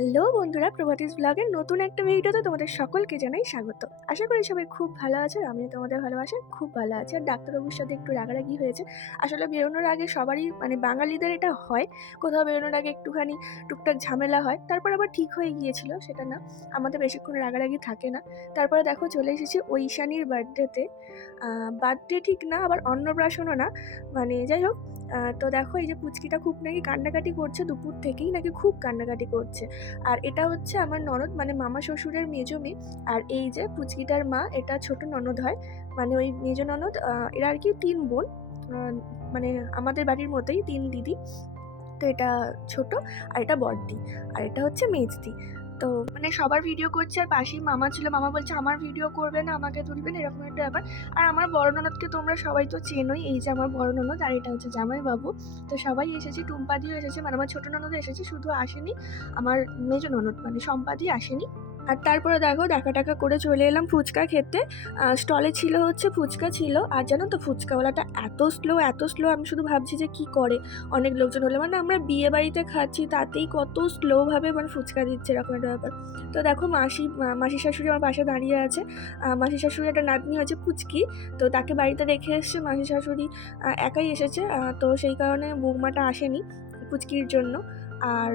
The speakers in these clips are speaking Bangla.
হ্যালো বন্ধুরা, প্রভাতিস ব্লগের নতুন একটা ভিডিওতে তোমাদের সকলকে জানাই স্বাগত। আশা করি সবাই খুব ভালো আছে, আমিও তোমাদের ভালোবাসায় খুব ভালো আছি। আর ডাক্তারবাবুর সাথে একটু রাগারাগি হয়েছে। আসলে বেরোনোর আগে সবারই বাঙালিদের এটা হয়, কোথাও বেরোনোর আগে একটুখানি টুকটাক ঝামেলা হয়, তারপর আবার ঠিক হয়ে গিয়েছিল, সেটা না। আমাদের বেশিক্ষণ রাগারাগি থাকে না। তারপরে দেখো চলে এসেছি ঐশানীর বার্থডেতে। বার্থডে ঠিক না, আবার অন্নপ্রাশনও না, যাই হোক। তো দেখো এই যে পুচকিটা খুব নাকি কান্নাকাটি করছে, দুপুর থেকেই নাকি খুব কান্নাকাটি করছে। আর এটা হচ্ছে আমার ননদ, মামা শ্বশুরের মেজো মেয়ে। আর এই যে পুচকিটার মা, এটা ছোট ননদ হয়, ওই মেজো ননদ। এরা আর কি 3 বোন, আহ, আমাদের বাড়ির মতোই 3 দিদি। তো এটা ছোট, আর এটা বড়দি, আর এটা হচ্ছে মেজদি। তো সবার ভিডিও করছে, আর পাশেই মামা ছিল। মামা বলছে আমার ভিডিও করবে না, আমাকে তুলবেন, এরকম একটা ব্যাপার। আর আমার বড় ননদকে তোমরা সবাই তো চেনোই, এই যে আমার বড় ননদ, আর এটা হচ্ছে জামাই বাবু। তো সবাই এসেছি, টুম্পাদিও এসেছে, আমার ছোট ননদও এসেছে, শুধু আসেনি আমার মেজো ননদ সম্পাদি আসেনি। আর তারপরে দেখো দেখা টাকা করে চলে এলাম ফুচকা খেতে। স্টলে ছিল হচ্ছে ফুচকা ছিল, আর জানো তো ফুচকাওয়ালাটা এত স্লো এত স্লো, আমি শুধু ভাবছি যে কি করে। অনেক লোকজন হলে আমরা বিয়ে বাড়িতে খাচ্ছি, তাতেই কত স্লোভাবে ফুচকা দিচ্ছে, এরকম একটা ব্যাপার। তো দেখো মাসি শাশুড়ি আমার পাশে দাঁড়িয়ে আছে। মাসি শাশুড়ি একটা নাতনি হয়েছে পুচকি, তো তাকে বাড়িতে রেখে এসছে মাসি শাশুড়ি। একাই এসেছে, তো সেই কারণে বৌমাটা আসেনি পুচকির জন্য। আর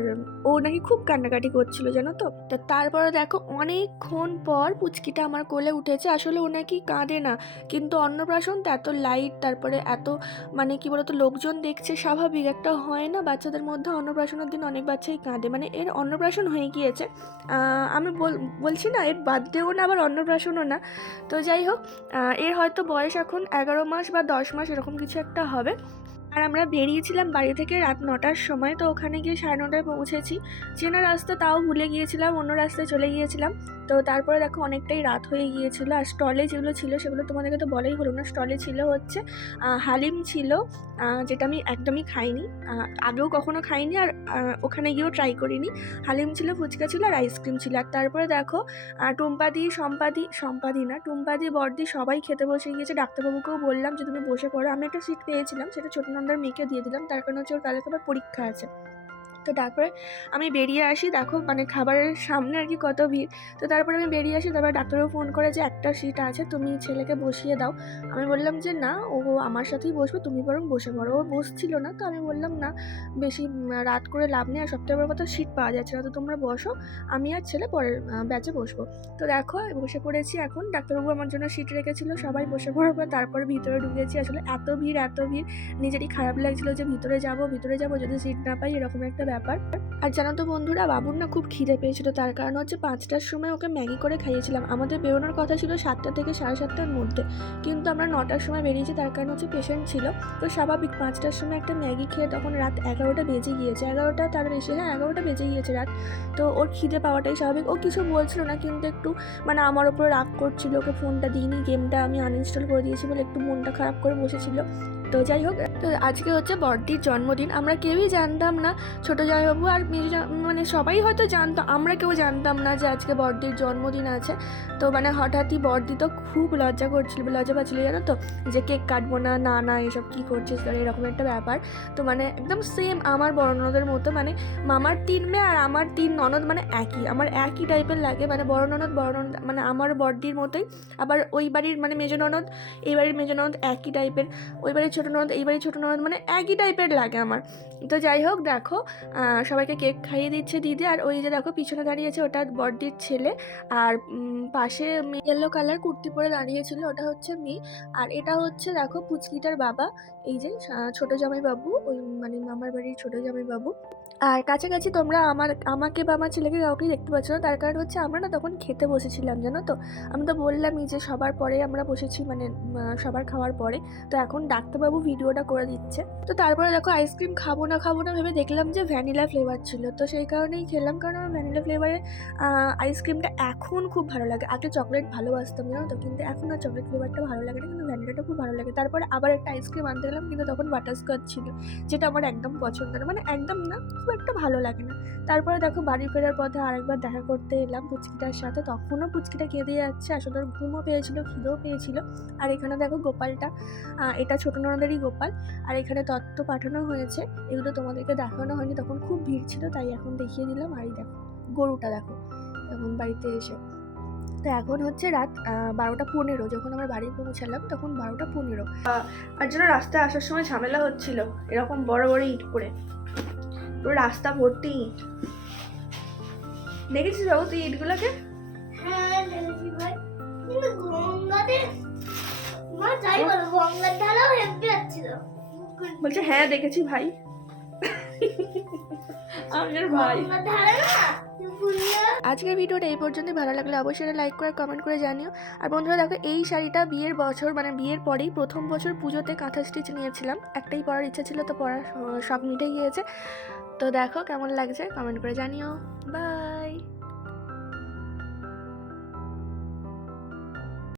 ও নাকি খুব কান্নাকাটি করছিল, জানো তো। তারপরে দেখো অনেকক্ষণ পর পুচকিটা আমার কোলে উঠেছে। আসলে ও নাকি কাঁদে না, কিন্তু অন্নপ্রাশন তো এত লাইট, তারপরে এত কি বলতো লোকজন দেখছে, স্বাভাবিক একটা হয় না বাচ্চাদের মধ্যে। অন্নপ্রাশনের দিন অনেক বাচ্চাই কাঁদে, এর অন্নপ্রাশন হয়ে গিয়েছে। আমি বলছি না এর বার্থডেও না, আবার অন্নপ্রাশনও না। তো যাই হোক, এর হয়তো বয়স এখন 11 মাস বা 10 মাস এরকম কিছু একটা হবে। আর আমরা বেরিয়েছিলাম বাড়ি থেকে রাত 9টার সময়, তো ওখানে গিয়ে 9:30টায় পৌঁছেছি। চেনা রাস্তা তাও ভুলে গিয়েছিলাম, অন্য রাস্তায় চলে গিয়েছিলাম। তো তারপরে দেখো অনেকটাই রাত হয়ে গিয়েছিল। আর স্টলে যেগুলো ছিল সেগুলো তোমাদেরকে তো বলাই হলো না। স্টলে ছিল হচ্ছে হালিম ছিল, যেটা আমি একদমই খাইনি, আগেও কখনো খাইনি, আর ওখানে গিয়েও ট্রাই করিনি। হালিম ছিল, ফুচকা ছিল, আর আইসক্রিম ছিল। আর তারপরে দেখো টুম্পাদি বড়দি সবাই খেতে বসে গিয়েছে। ডাক্তারবাবুকেও বললাম যে তুমি বসে পড়ো। আমি একটা সিট পেয়েছিলাম, সেটা ছোট নন্দার মেয়েকে দিয়ে দিলাম, তার কারণ হচ্ছে ওর কালকে আবার পরীক্ষা আছে। তো তারপরে আমি বেরিয়ে আসি, দেখো খাবারের সামনে আর কি কত ভিড়। তো তারপরে আমি বেরিয়ে আসি, তারপরে ডাক্তারবাবু ফোন করে যে একটা সিট আছে, তুমি ছেলেকে বসিয়ে দাও। আমি বললাম যে না, ও আমার সাথেই বসবে, তুমি বরং বসে পড়ো। ও বসছিল না, তো আমি বললাম না, বেশি রাত করে লাভ নেই, আর সবথেকে বড় কথা সিট পাওয়া যাচ্ছে না, তো তোমরা বসো, আমি আর ছেলে পরের ব্যাচে বসবো। তো দেখো বসে পড়েছি। এখন ডাক্তারবাবু আমার জন্য সিট রেখেছিল, সবাই বসে পড়বো। তারপরে ভিতরে ঢুকেছি। আসলে এত ভিড় এত ভিড়, নিজেরই খারাপ লাগছিল যে ভিতরে যাব যদি সিট না পাই, এরকম একটা ব্যাপার। আর জানো তো বন্ধুরা, বাবুর না খুব খিদে পেয়েছিল, তার কারণ হচ্ছে 5টার সময় ওকে ম্যাগি করে খাইয়েছিলাম। আমাদের বেরোনোর কথা ছিল 7টা থেকে 7:30টার মধ্যে, কিন্তু আমরা 9টার সময় বেরিয়েছি, তার কারণ হচ্ছে পেশেন্ট ছিল। তো স্বাভাবিক 5টার সময় একটা ম্যাগি খেয়ে তখন রাত 11টা বেজে গিয়েছে, 11টা তার বেশি, হ্যাঁ 11টা বেজে গিয়েছে রাত। তো ওর খিদে পাওয়াটাই স্বাভাবিক। ও কিছু বলছিল না, কিন্তু একটু আমার ওপর রাগ করছিল। ওকে ফোনটা দিইনি, গেমটা আমি আনইনস্টল করে দিয়েছি বলে একটু মনটা খারাপ করে বসেছিল। তো যাই হোক, তো আজকে হচ্ছে বড়দির জন্মদিন। আমরা কেউই জানতাম না, ছোটো জামাইবাবু আর সবাই হয়তো জানতো, আমরা কেউ জানতাম না যে আজকে বড়দির জন্মদিন আছে। তো হঠাৎই বড়দি তো খুব লজ্জা পাচ্ছিল, জানো তো, যে কেক কাটবো না, না না এসব কী করছিস তোর, এরকম একটা ব্যাপার। তো একদম সেম আমার বড় ননদের মতো, মামার 3 মেয়ে আর আমার 3 ননদ, একই, আমার একই টাইপের লাগে। বড় ননদ আমার বড়দির মতোই। আবার ওই বাড়ির মেজো ননদ, এই বাড়ির মেজো ননদ একই টাইপের, ওই বাড়ির ছোটো ননদ, এই বাড়ির ছোটো ননদ, একই টাইপের লাগে আমার। তো যাই হোক, দেখো সবাইকে কেক খাইয়ে দিচ্ছে দিদি। আর ওই যে দেখো পিছনে দাঁড়িয়েছে, ওটা বড়দির ছেলে। আর পাশে ইয়েলো কালার কুর্তি পরে দাঁড়িয়েছিল, ওটা হচ্ছে মেয়ে। আর এটা হচ্ছে দেখো পুচকিটার বাবা, এই যে ছোটো জামাইবাবু, ওই মামার বাড়ির ছোটো জামাইবাবু। আর কাছাকাছি তোমরা আমাকে বা আমার ছেলেকে কাউকেই দেখতে পাচ্ছ না, তার কারণ হচ্ছে আমরা না তখন খেতে বসেছিলাম, জানো তো। আমি তো বললামই যে সবার পরে আমরা বসেছি, সবার খাওয়ার পরে। তো এখন ডাক্তারবাবু ভিডিওটা করে দিচ্ছে। তো তারপরে দেখো আইসক্রিম খাবো না ভেবে দেখলাম যে ভ্যানিলা ফ্লেভার ছিল, তো সেই কারণেই খেলাম, কারণ আমার ভ্যানিলা ফ্লেভারের আইসক্রিমটা এখন খুব ভালো লাগে। আগে চকলেট ভালোবাসতাম, জানো তো, কিন্তু এখন আর চকলেট ফ্লেভারটা ভালো লাগে না, কিন্তু ভ্যানিলাটা খুব ভালো লাগে। তারপরে আবার একটা আইসক্রিম আনতে গেলাম, কিন্তু তখন বাটারস্কচ ছিল, যেটা আমার একদম পছন্দ না, একদম না, খুব একটা ভালো লাগে না। তারপরে দেখো বাড়ি ফেরার পথে আরেকবার দেখা করতে এলাম পুচকিটার সাথে, তখনও পুচকিটা কেঁদে যাচ্ছে। আসলে ওর ঘুমও পেয়েছিল, খিদেও পেয়েছিল। আর এখানে দেখো গোপালটা, এটা ছোটো ননদেরই গোপাল। আর এখানে তত্ত্ব পাঠানো হয়েছে, এগুলো তোমাদেরকে দেখানো হয়নি, তখন খুব ভিড় ছিল, তাই এখন দেখিয়ে দিলাম। আর দেখো গরুটা দেখো এখন বাড়িতে এসে। তো এখন হচ্ছে রাত 12:15, যখন আমরা বাড়ি পৌঁছালাম তখন 12:15। আর যেন রাস্তায় আসার সময় ঝামেলা হচ্ছিল, এরকম বড় বড় ইট করে, পুরো রাস্তা ভর্তি ইট। দেখেছিস বাবু তুই ইটগুলোকে? হ্যাঁ দেখেছি ভাই, কিন্তু গঙ্গাতে যাই বলো গঙ্গার ধারাও হেঁটে যাচ্ছিল। বলছে হ্যাঁ দেখেছি ভাই। আমার ভাই গঙ্গার ধারা না আজকের ভিডিওটা এই পর্যন্ত। ভালো লাগলে অবশ্যই লাইক করে কমেন্ট করে জানিও। আর বন্ধুরা দেখো, এই শাড়িটা বিয়ের বছর মানে বিয়ের পরেই প্রথম বছর পুজোতে কাঁথা স্টিচ নিয়েছিলাম। একটাই পরার ইচ্ছা ছিল, তো পরার শখ মিটে গিয়েছে। তো দেখো কেমন লাগছে কমেন্ট করে জানিও। বাই।